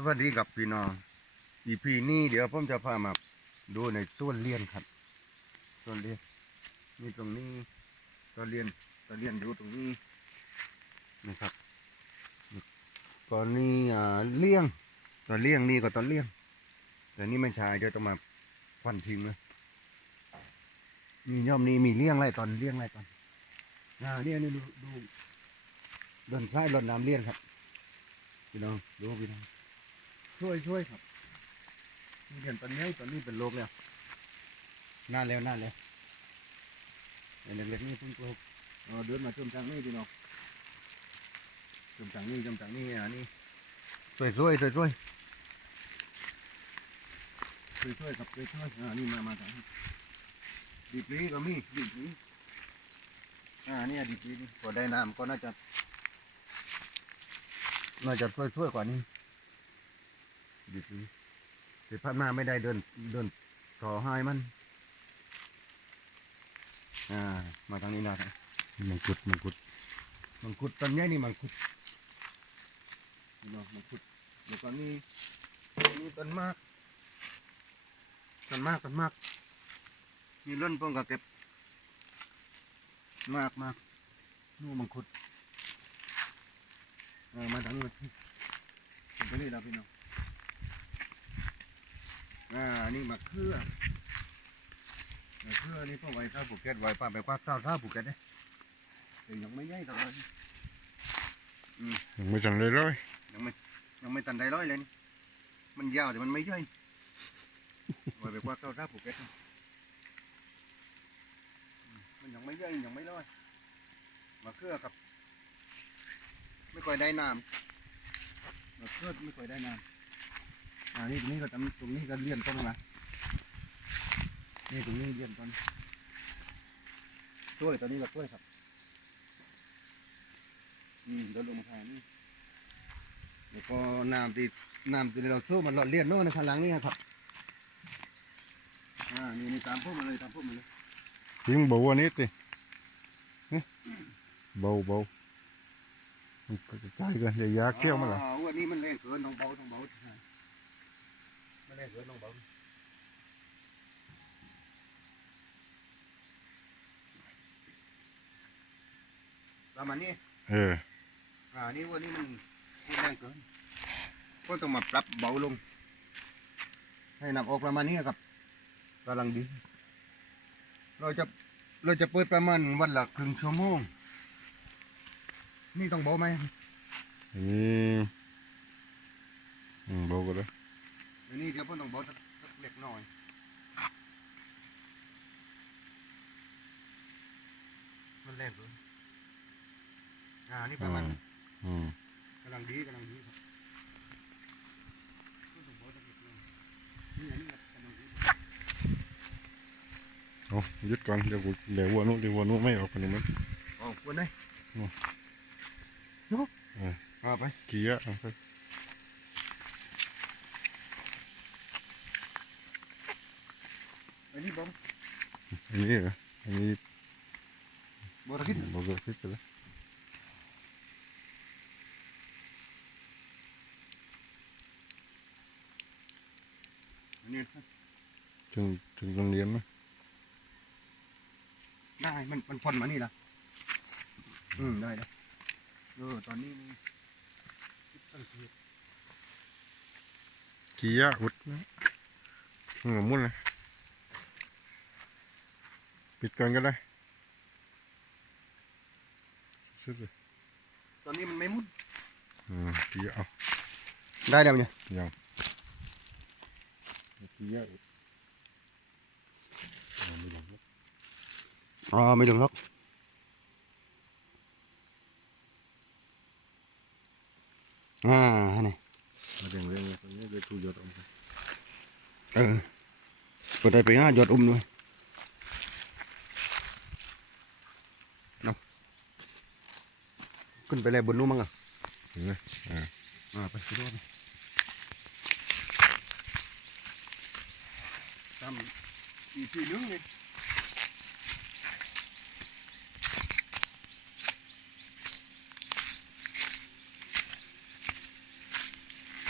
สวัสดีครับพี่น้องอีพีนี้เดี๋ยวผมจะพามาดูในต้นเลียนครับต้นเลียนนี่ตรงนี้ต้นเลียนต้นเลียนอยู่ตรงนี้นะครับตอนนี้เลี้ยงตอนเลี้ยงนี่ก็ตอนเลี้ยง แต่นี่ไม่ใช่เดี๋ยวต้องมาควันทิ้งเลยนี่ย่อมนี่มีเลี้ยงไรตอนเลี้ยงไรตอนอ่าเนี่ยนี่ดูดูดนคล้ายรดน้ำเลี้ยงครับพี่น้องดูพี่น้อง ช่วยช่วยครับนี่เห็นตอนนี้ตอนนี้เป็นโรคแล้วนานแล้วนานแล้วไอ้เล็กๆนี่เพิ่งโรคเออเดินมาชมทางนี้พี่น้องชมทางนี้ชมทางนี้อะนี่ช่วยช่วยช่วยช่วยช่วยช่วยครับช่วยช่วยอ่านี่มามาทางนี้ดีปลีก็มีดีปลีอ่าเนี่ยดีปลีนี่พอได้น้ำก็น่าจะน่าจะช่วยช่วยกว่านี้ ดิบนี้แต่พัดมาไม่ได้เดินเดินต่อให้มัน อ่า มาทางนี้นะครับมังคุดมังคุดมังคุดต้นใหญ่นี่มังคุดนี่เนาะมังคุดแล้วก็นี่นี่ต้นมากต้นมากต้นมากนี่ล้นเพิ่งก็เก็บ มากมากนู่นมังคุดเออมาทางนี้ไปนี่แล้วพี่น้อง อ่านี่มะเขือมะเขือนี่พ่อไว้ท่าภูเก็ตไว้ป้าไปควักข้าวท่าภูเก็ตเนี่ยแต่ยังไม่ใหญ่เท่าไหร่ยังไม่จังเลยเลยยังไม่ยังไม่ตันได้ร้อยเลยนี่มันยาวแต่มันไม่ย่อยไว้ไปควักข้าวท่าภูเก็ตนี่อืมมันยังไม่ย่อยยังไม่ร้อยมะเขือครับ ไม่ค่อยได้น้ำมะเขือไม่ค่อยได้น้ำ อ่านี่ตรงนี้ก็ทำตรงนี้ก็เลี่ยนต้นละนี่ตรงนี้เลี่ยนต้นช่วยตอนนี้ก็ช่วยครับอืมเดินลงมาทางนี้แล้วก็น้ำที่น้ำที่เราสู้มันหล่อเลี่ยนโน่นในข้างหลังนี่ครับอ่านี่นี่ตามพวกมาเลยตามพวกมาเลยทิ้งเบาอันนี้ติเอ๊ะเบาเบามันกระจายกันอย่ายาเกี้ยวมาละอ๋อวันนี้มันแรงเกินต้องเบาต้องเบามัน แรงเกินต้องเบาประมาณนี้เออ อ่านี่วันนี้มันพูดแรงเกินก็ต้องมาปรับเบาลง ให้นับออกประมาณนี้ครับกำลังดี เราจะเราจะเปิดประมาณวันละครึ่งชั่วโมง นี่ต้องเบาไหมอันนี้อืมเบาก็ได้ อันนี้เดี๋ยวผมต้องเบาสักสักเล็กน้อยมันแรงเกินอ่านี่ประมาณอืมอืมกำลังดีกำลังดีครับก็ต้องเบาสักเล็กน้อยนี่อันนี้ครับกำลังดีเอายึดก่อนเดี๋ยวกูเดี๋ยววัวนู้นเดี๋ยววัวนู้นไม่ออกไปนี่มันอ๋อวันไหนอืมยกเออเอาไปเกี้ยเอาไป อันนี้บอมอันนี้เหรออันนี้บอระกินเบาก็คิดไปแล้วอันนี้ถึงถึงโรงเรียนไหมได้มันมันพ่นมานี่ละอืมได้แล้วเออตอนนี้มีคิดสังเกตเกี้ยอุดนะอืมมุ่นเลย ปิดก่อนก็ได้สุดเลยตอนนี้มันไม่มุดอืมเกี้ยเอาได้แล้วเนี่ยยังเกี้ยอุดเอาไม่ลงแล้วอ๋อไม่ถึงหรอกอ่านี่มาเร่งเร่งเลยตรงนี้เลยทูหยดออกไปเออเปิดได้ไปห้ายอดอุ้มด้วยเนาะ ขึ้นไปเลยบนนู้นมั้งอะเห็นไหมอ่าอ่าไปขึ้นด้วยทำอีกทีนึงเลย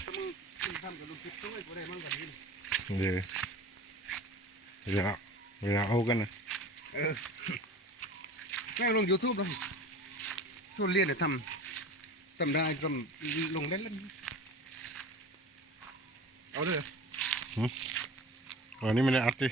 ถ้ามึงำกับลูกคิดด้วยก็ได้มั่งกันนี่เดี๋ยวเวลาเวลาเอากันนะเออแม่ลงยูทูบแล้ว ส่วนเรียนเนี่ยทำทำได้ทำลงได้เล่นเอาเลยอันนี้ไม่ได้อัดดิ